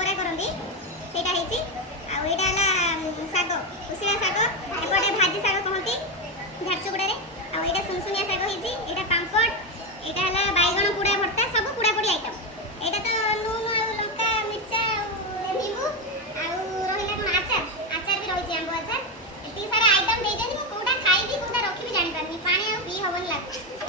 बरा करंदी सेटा हेची आ एटा हला साग उसिला साग एपटे भाजी साग कहंती झारसुगुड़ा रे आ एटा सुनसुनिया साग हेची एटा पांपड़ एटा हला बाइगण पुड़ा भर्ता सब पुड़ा पुड़ी आइटम एटा तो नून आ लंका मिर्चा नींबू आ रहिला कोन आचार भी रहिची आंबो आचार एती सारा आइटम दे देनी कोटा खाई भी कोटा रखी भी जानि पानी पानी आ पी हबन लाग